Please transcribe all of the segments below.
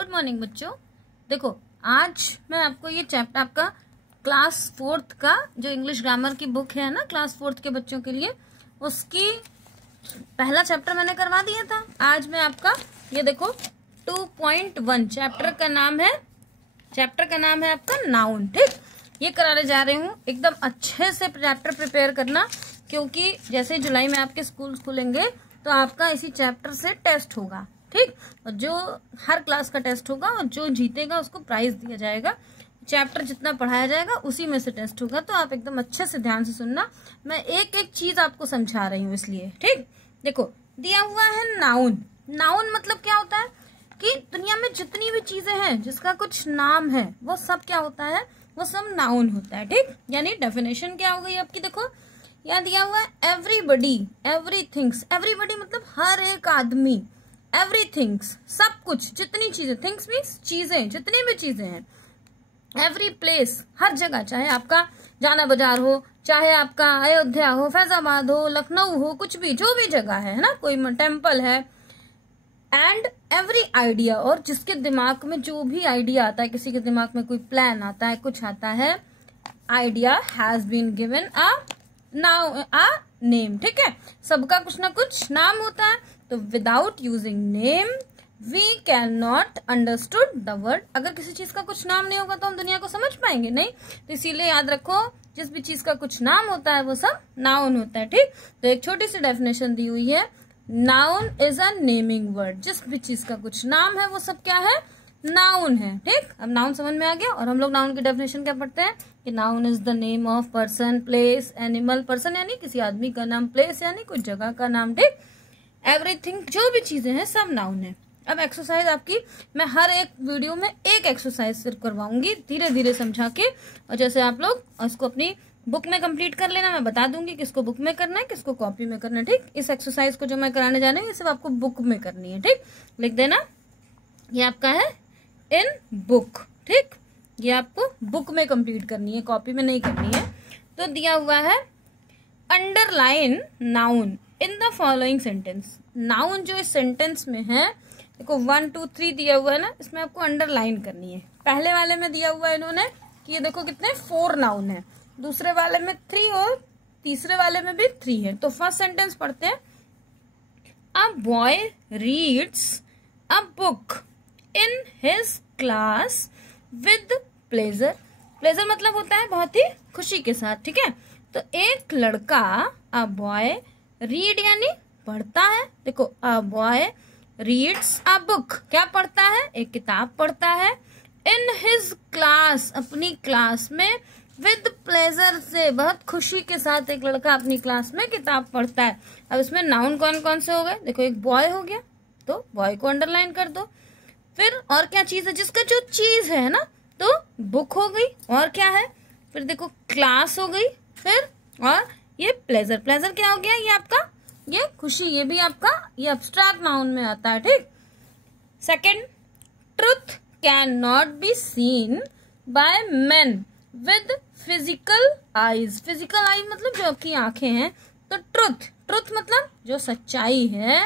Good morning बच्चों। देखो आज मैं आपको ये चैप्टर आपका क्लास 4th का जो इंग्लिश ग्रामर की बुक है ना क्लास 4th के बच्चों के लिए, उसकी पहला चैप्टर मैंने करवा दिया था। आज मैं आपका ये देखो 2.1 चैप्टर का नाम है आपका नाउन। ठीक, ये कराने जा रही हूँ। एकदम अच्छे से चैप्टर प्रिपेयर करना, क्योंकि जैसे जुलाई में आपके स्कूल खुलेंगे तो आपका इसी चैप्टर से टेस्ट होगा। ठीक, और जो हर क्लास का टेस्ट होगा और जो जीतेगा उसको प्राइज दिया जाएगा। चैप्टर जितना पढ़ाया जाएगा उसी में से टेस्ट होगा, तो आप एकदम अच्छे से ध्यान से सुनना। मैं एक एक चीज आपको समझा रही हूँ इसलिए। ठीक, देखो दिया हुआ है नाउन। नाउन मतलब क्या होता है कि दुनिया में जितनी भी चीजें हैं जिसका कुछ नाम है वो सब क्या होता है, वो सब नाउन होता है। ठीक, यानी डेफिनेशन क्या हो गई आपकी, देखो यहाँ दिया हुआ है एवरीबडी, एवरीथिंग्स। एवरीबडी मतलब हर एक आदमी, एवरीथिंग्स सब कुछ, जितनी चीजें, थिंग्स मीन्स चीजें, जितनी भी चीजें हैं। एवरी प्लेस हर जगह, चाहे आपका जाना बाजार हो, चाहे आपका अयोध्या हो, फैजाबाद हो, लखनऊ हो, कुछ भी जो भी जगह है ना, कोई टेम्पल है। एंड एवरी आइडिया, और जिसके दिमाग में जो भी आइडिया आता है, किसी के दिमाग में कोई प्लान आता है, कुछ आता है, idea has been given a name. ठीक है, सबका कुछ ना कुछ नाम होता है। तो without using name we can not understood the word. अगर किसी चीज का कुछ नाम नहीं होगा तो हम दुनिया को समझ पाएंगे नहीं। तो इसीलिए याद रखो, जिस भी चीज का कुछ नाम होता है वो सब नाउन होता है। ठीक, तो एक छोटी सी डेफिनेशन दी हुई है, noun is a naming word. जिस भी चीज का कुछ नाम है वो सब क्या है, नाउन है। ठीक, अब नाउन समझ में आ गया। और हम लोग नाउन की डेफिनेशन क्या पढ़ते हैं कि noun is the name of person, place, animal. Person यानी किसी आदमी का नाम, प्लेस यानी कुछ जगह का नाम। ठीक, एवरीथिंग जो भी चीजें हैं सब नाउन है। अब एक्सरसाइज आपकी मैं हर एक वीडियो में एक एक्सरसाइज सिर्फ करवाऊंगी, धीरे धीरे समझा के। और जैसे आप लोग उसको अपनी बुक में कंप्लीट कर लेना। मैं बता दूंगी किसको बुक में करना है, किसको कॉपी में करना है। ठीक, इस एक्सरसाइज को जो मैं कराने जा रही हूँ ये सिर्फ आपको बुक में करनी है। ठीक, लिख देना, ये आपका है इन बुक। ठीक, ये आपको बुक में कंप्लीट करनी है, कॉपी में नहीं करनी है। तो दिया हुआ है underline noun in the following sentence. Noun जो इस सेंटेंस में है, देखो 1 2 3 दिया हुआ है ना, इसमें आपको अंडरलाइन करनी है। पहले वाले में दिया हुआ है इन्होंने कि ये देखो कितने 4 नाउन है, दूसरे वाले में 3 और तीसरे वाले में भी 3 है। तो फर्स्ट सेंटेंस पढ़ते हैं, a boy reads a book in his class with pleasure. Pleasure मतलब होता है बहुत ही खुशी के साथ। ठीक है, तो एक लड़का, अ बॉय, रीड यानी पढ़ता है। देखो a boy reads a book, क्या पढ़ता है, एक किताब पढ़ता है। इन हिज क्लास, अपनी क्लास में। विद प्लेजर से, बहुत खुशी के साथ एक लड़का अपनी क्लास में किताब पढ़ता है। अब इसमें नाउन कौन कौन से हो गए, देखो एक बॉय हो गया तो बॉय को अंडरलाइन कर दो। फिर और क्या चीज है, जिसका जो चीज है ना, तो बुक हो गई। और क्या है, फिर देखो क्लास हो गई, फिर और ये प्लेजर। प्लेजर क्या हो गया, ये आपका ये खुशी, ये भी आपका ये एब्स्ट्रैक्ट नाउन में आता है। ठीक, second, truth can not be seen by men with physical eyes. Physical eyes मतलब जो आपकी आंखें हैं। तो ट्रुथ मतलब जो सच्चाई है,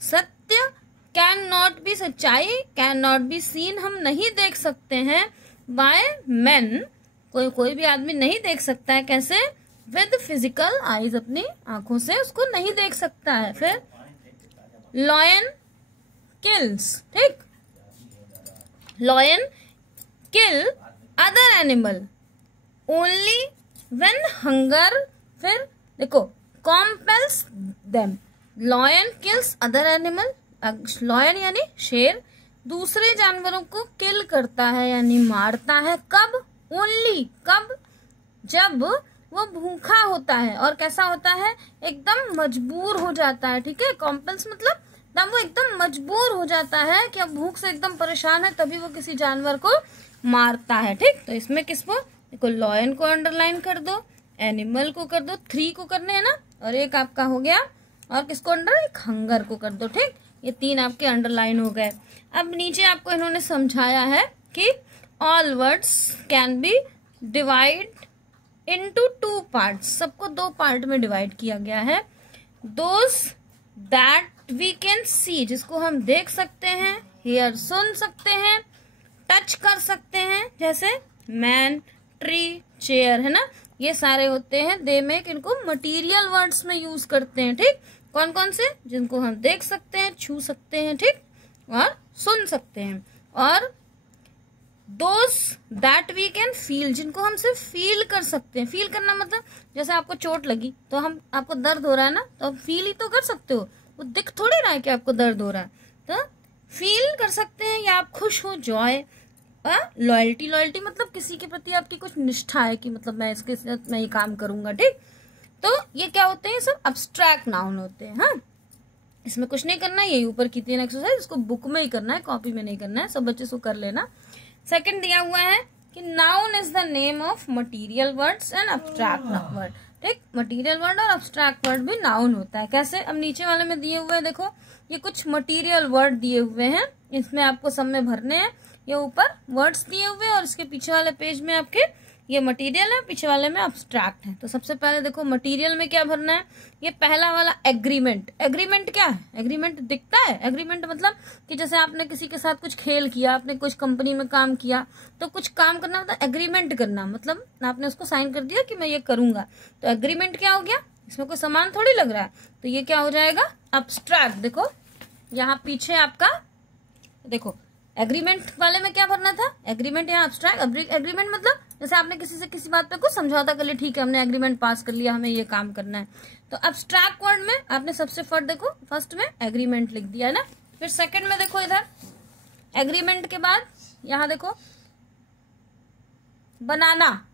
सत्य। कैन नॉट बी सच्चाई, कैन नॉट बी सीन हम नहीं देख सकते हैं। बाय मेन कोई भी आदमी नहीं देख सकता है, कैसे, विद फिजिकल आईज, अपनी आंखों से उसको नहीं देख सकता है। फिर लॉयन किल्स। ठीक, lion kill other animal only when hunger. फिर देखो compels them. Lion kills other animal, lion यानी शेर, दूसरे जानवरों को किल करता है यानी मारता है। कब, ओनली, कब, जब वो भूखा होता है और कैसा होता है, एकदम मजबूर हो जाता है। ठीक है, कॉम्पल्स मतलब तब वो एकदम मजबूर हो जाता है कि अब भूख से एकदम परेशान है, तभी वो किसी जानवर को मारता है। ठीक, तो इसमें किसको, देखो लॉयन को अंडरलाइन कर दो, एनिमल को कर दो, 3 को करने है ना, और एक आपका हो गया, और किसको अंडर, एक हंगर को कर दो। ठीक, ये 3 आपके अंडरलाइन हो गए। अब नीचे आपको इन्होंने समझाया है कि all words can be divide into 2 parts. सबको 2 पार्ट में डिवाइड किया गया है। Those that we can see, जिसको हम देख सकते हैं, हेयर सुन सकते हैं, टच कर सकते हैं, जैसे मैन, ट्री, चेयर, है ना, ये सारे होते हैं दे मेक, इनको मटीरियल वर्ड्स में यूज करते हैं। ठीक, कौन कौन से, जिनको हम देख सकते हैं, छू सकते हैं, ठीक, और सुन सकते हैं। और those that we can feel, जिनको हम सिर्फ फील कर सकते हैं। फील करना मतलब जैसे आपको चोट लगी तो हम, आपको दर्द हो रहा है ना, तो आप फील ही तो कर सकते हो, वो दिख थोड़ी रहा है कि आपको दर्द हो रहा है, तो फील कर सकते हैं। या आप खुश हो, जॉय। लॉयल्टी, लॉयल्टी मतलब किसी के प्रति आपकी कुछ निष्ठा है कि मतलब मैं इसके साथ मैं ये काम करूंगा। ठीक, तो ये क्या होते हैं, सब अब्स्ट्रैक्ट नाउन होते हैं। हाँ, इसमें कुछ नहीं करना है, ये ऊपर की 3 एक्सरसाइज इसको बुक में ही करना है, कॉपी में नहीं करना है, सब बच्चे इसको कर लेना। सेकंड दिया हुआ है कि noun is the name of material words and abstract word. ठीक, मटेरियल वर्ड और अब्स्ट्रैक्ट वर्ड भी नाउन होता है। कैसे, अब नीचे वाले में दिए हुए हैं, देखो ये कुछ मटेरियल वर्ड दिए हुए हैं, इसमें आपको सब में भरने हैं। ये ऊपर वर्ड्स दिए हुए हैं और इसके पीछे वाले पेज में आपके ये मटेरियल है, पीछे वाले में अब्स्ट्रैक्ट है। तो सबसे पहले देखो मटेरियल में क्या भरना है, ये पहला वाला एग्रीमेंट। एग्रीमेंट क्या है, एग्रीमेंट दिखता है। एग्रीमेंट मतलब कि जैसे आपने किसी के साथ कुछ खेल किया, आपने कुछ कंपनी में काम किया, तो कुछ काम करना मतलब एग्रीमेंट करना, मतलब आपने उसको साइन कर दिया कि मैं ये करूंगा, तो एग्रीमेंट क्या हो गया, इसमें कोई सामान थोड़ी लग रहा है, तो ये क्या हो जाएगा, अब्स्ट्रैक्ट। देखो यहाँ पीछे आपका, देखो एग्रीमेंट वाले में क्या भरना था, एग्रीमेंट, यहाँ अब्स्ट्रैक्ट। एग्रीमेंट मतलब जैसे आपने किसी से किसी बात पे कुछ समझौता कर लिया, ठीक है हमने एग्रीमेंट पास कर लिया, हमें ये काम करना है। तो अब्स्ट्रैक्ट वर्ड में आपने सबसे फर्स्ट में एग्रीमेंट लिख दिया है ना। फिर सेकंड में देखो इधर एग्रीमेंट के बाद यहाँ देखो बनाना।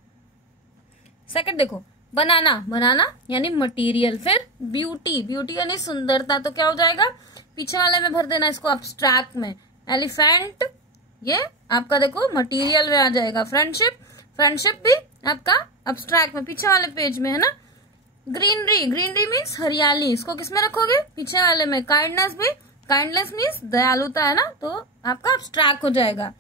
सेकंड देखो बनाना, बनाना यानी मटेरियल। फिर ब्यूटी, ब्यूटी यानी सुंदरता, तो क्या हो जाएगा, पीछे वाले में भर देना इसको अब्स्ट्रैक्ट में। एलिफेंट, ये आपका देखो मटेरियल में आ जाएगा। फ्रेंडशिप, फ्रेंडशिप भी आपका अब्स्ट्रैक्ट में, पीछे वाले पेज में है ना। ग्रीनरी, ग्रीनरी मीन्स हरियाली, इसको किसमें रखोगे, पीछे वाले में। काइंडनेस भी, काइंडनेस मीन्स दयालुता है ना, तो आपका अब्स्ट्रैक्ट हो जाएगा।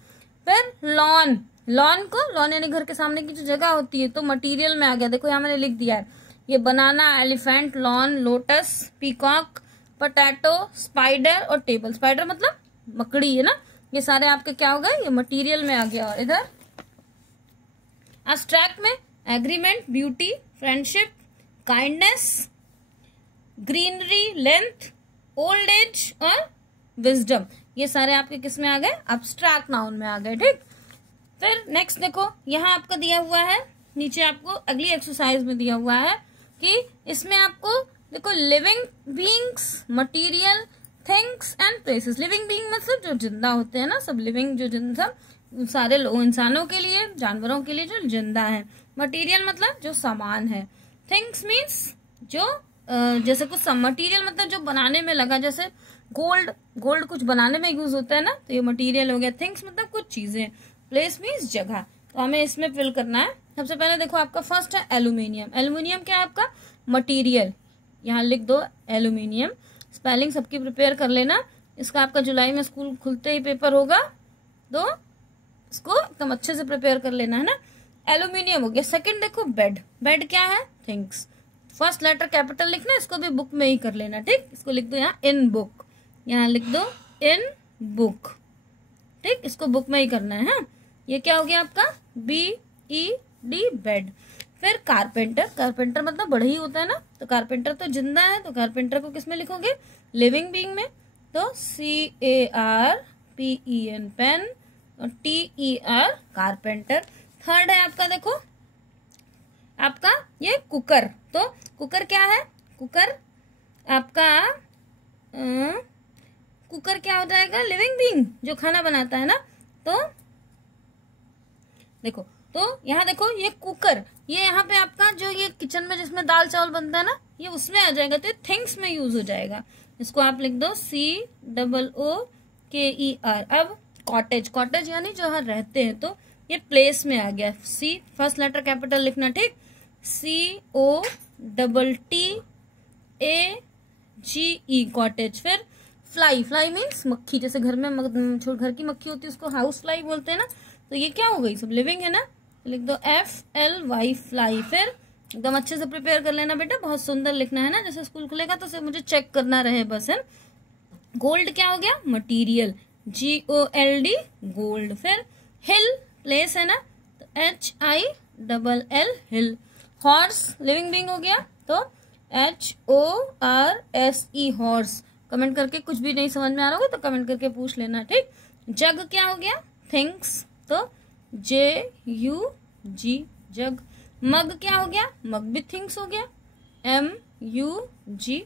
फिर लॉन, लॉन को, लॉन यानी घर के सामने की जो जगह होती है, तो मटेरियल में आ गया। देखो यहाँ मैंने लिख दिया है, ये banana, elephant, lawn, lotus, peacock, potato, spider और टेबल। स्पाइडर मतलब मकड़ी है ना, ये सारे आपके क्या हो गए, ये मटेरियल में आ गया। और इधर अब्स्ट्रैक्ट में agreement, beauty, friendship, kindness, greenery, length, old age और विजडम, ये सारे आपके किस में आ गए, अब्स्ट्रैक्ट नाउन में आ गए। ठीक, फिर नेक्स्ट देखो यहाँ आपका दिया हुआ है, नीचे आपको अगली एक्सरसाइज में दिया हुआ है कि इसमें आपको देखो living beings, material, things and places. Living being मतलब जो जिंदा होते हैं ना, सब लिविंग, जो जिंदा, सारे लोग, इंसानों के लिए, जानवरों के लिए जो जिंदा है। मटेरियल मतलब जो सामान है। थिंग्स मीन्स जो जैसे कुछ मटेरियल मतलब जो बनाने में लगा, जैसे गोल्ड, गोल्ड कुछ बनाने में यूज होता है ना, तो ये मटेरियल हो गया। थिंग्स मतलब कुछ चीजें। प्लेस मीन्स जगह, तो हमें इसमें फिल करना है। सबसे पहले देखो आपका फर्स्ट है एल्यूमिनियम। एल्यूमिनियम क्या है आपका, मटेरियल, यहाँ लिख दो एल्यूमिनियम। स्पेलिंग सबकी प्रिपेयर कर लेना, इसका आपका जुलाई में स्कूल खुलते ही पेपर होगा, तो इसको एकदम अच्छे से प्रिपेयर कर लेना है ना। एल्यूमिनियम हो गया। सेकंड देखो बेड, बेड क्या है, थिंग्स। फर्स्ट लेटर कैपिटल लिखना, इसको भी बुक में ही कर लेना। ठीक, इसको लिख दो यहाँ इन बुक, यहाँ लिख दो इन बुक। ठीक, इसको बुक में ही करना है। हाँ, ये क्या हो गया आपका BED, बेड। फिर कारपेंटर, कारपेंटर मतलब बढ़ई होता है ना, तो कारपेंटर तो जिंदा है, तो कारपेंटर को किसमें लिखोगे, लिविंग बीइंग में, तो CARPEN, पेन, और TER, कारपेंटर। थर्ड है आपका देखो आपका ये कुकर। तो कुकर क्या है, कुकर आपका कुकर क्या हो जाएगा, लिविंग बीइंग, जो खाना बनाता है ना। तो देखो, तो यहाँ देखो ये कुकर, ये यहाँ पे आपका जो ये किचन में जिसमें दाल चावल बनता है ना, ये उसमें आ जाएगा, तो थिंग्स में यूज हो जाएगा। इसको आप लिख दो COOKER। अब कॉटेज, कॉटेज यानी जहाँ रहते हैं, तो ये प्लेस में आ गया। C फर्स्ट लेटर कैपिटल लिखना। ठीक, COTTAGE, कॉटेज। फिर फ्लाई, फ्लाई मीन्स मक्खी, जैसे घर में घर की मक्खी होती है उसको हाउस फ्लाई बोलते हैं ना, तो ये क्या हो गई, सब लिविंग है ना, तो लिख दो FLY, फ्लाई। फिर एकदम अच्छे से प्रिपेयर कर लेना बेटा, बहुत सुंदर लिखना है ना, जैसे स्कूल खुलेगा तो मुझे चेक करना रहे बस है। गोल्ड क्या हो गया, मटेरियल। GOLD gold. फिर हिल प्लेस है ना, तो HILL हिल। हॉर्स लिविंग बीइंग हो गया, तो HORSE हॉर्स। कमेंट करके कुछ भी नहीं समझ में आ रहा होगा तो कमेंट करके पूछ लेना, ठीक। जग क्या हो गया, थिंग्स, तो JUG जग। मग क्या हो गया, मग भी थिंग्स हो गया, MUG।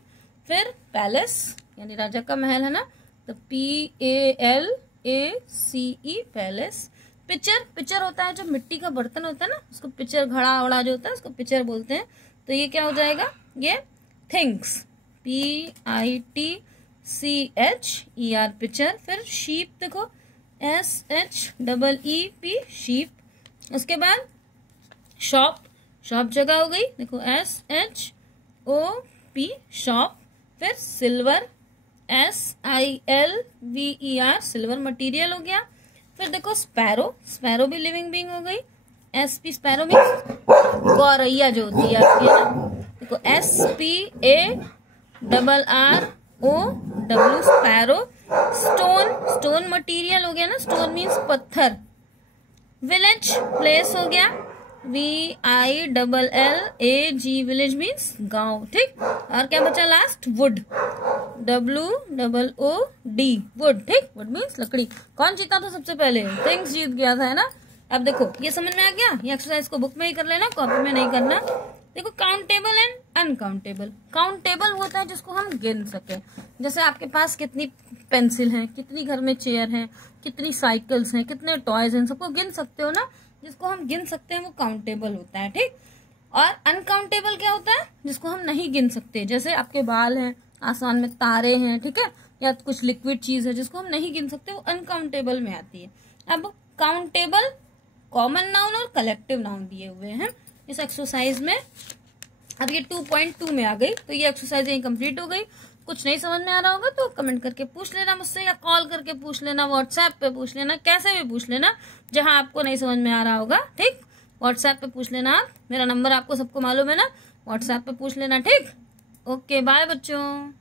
फिर पैलेस यानी राजा का महल है ना, तो PALACE पैलेस। पिचर, पिचर होता है जो मिट्टी का बर्तन होता है ना, उसको पिचर, घड़ा वड़ा जो होता है उसको पिचर बोलते हैं। तो ये क्या हो जाएगा, ये थिंग्स, PITCHER पिचर। फिर शीप देखो, SHEEP शीप। उसके बाद शॉप, शॉप जगह हो गई, देखो SHOP शॉप। फिर सिल्वर, SILVER सिल्वर मटेरियल हो गया। फिर देखो स्पैरो, स्पैरो भी लिविंग बीइंग हो गई, SP स्पैरो मीन्स गौरैया जो होती है आपकी, है ना। देखो SPARROW sparrow. Stone, stone material हो गया ना, स्टोन मीन्स पत्थर। विलेज प्लेस हो गया, VILLAG विलेज मीन्स गांव, ठीक। और क्या बचा लास्ट, वुड, WOOD वुड, ठीक। वुड मीन्स लकड़ी। कौन जीता था सबसे पहले, थिंग्स जीत गया था, है ना। अब देखो ये समझ में आ गया, ये एक्सरसाइज को बुक में ही कर लेना, कॉपी में नहीं करना। देखो काउंटेबल एंड अनकाउंटेबल। काउंटेबल होता है जिसको हम गिन सके, जैसे आपके पास कितनी पेंसिल है, कितनी घर में चेयर है, कितनी साइकिल्स हैं, कितने टॉयज हैं, सबको गिन सकते हो ना। जिसको हम गिन सकते हैं वो काउंटेबल होता है, ठीक। और अनकाउंटेबल क्या होता है, जिसको हम नहीं गिन सकते, जैसे आपके बाल हैं, आसमान में तारे हैं, ठीक है, या कुछ लिक्विड चीज है जिसको हम नहीं गिन सकते, वो अनकाउंटेबल में आती है। अब काउंटेबल कॉमन नाउन और कलेक्टिव नाउन दिए हुए हैं इस एक्सरसाइज में। अब ये 2.2 में आ गई, तो ये एक्सरसाइज यही कंप्लीट हो गई। कुछ नहीं समझ में आ रहा होगा तो कमेंट करके पूछ लेना मुझसे, या कॉल करके पूछ लेना, व्हाट्सएप पे पूछ लेना, कैसे भी पूछ लेना, जहां आपको नहीं समझ में आ रहा होगा, ठीक। व्हाट्सएप पे पूछ लेना आप, मेरा नंबर आपको सबको मालूम है ना, व्हाट्सएप पे पूछ लेना, ठीक। ओके बाय बच्चों।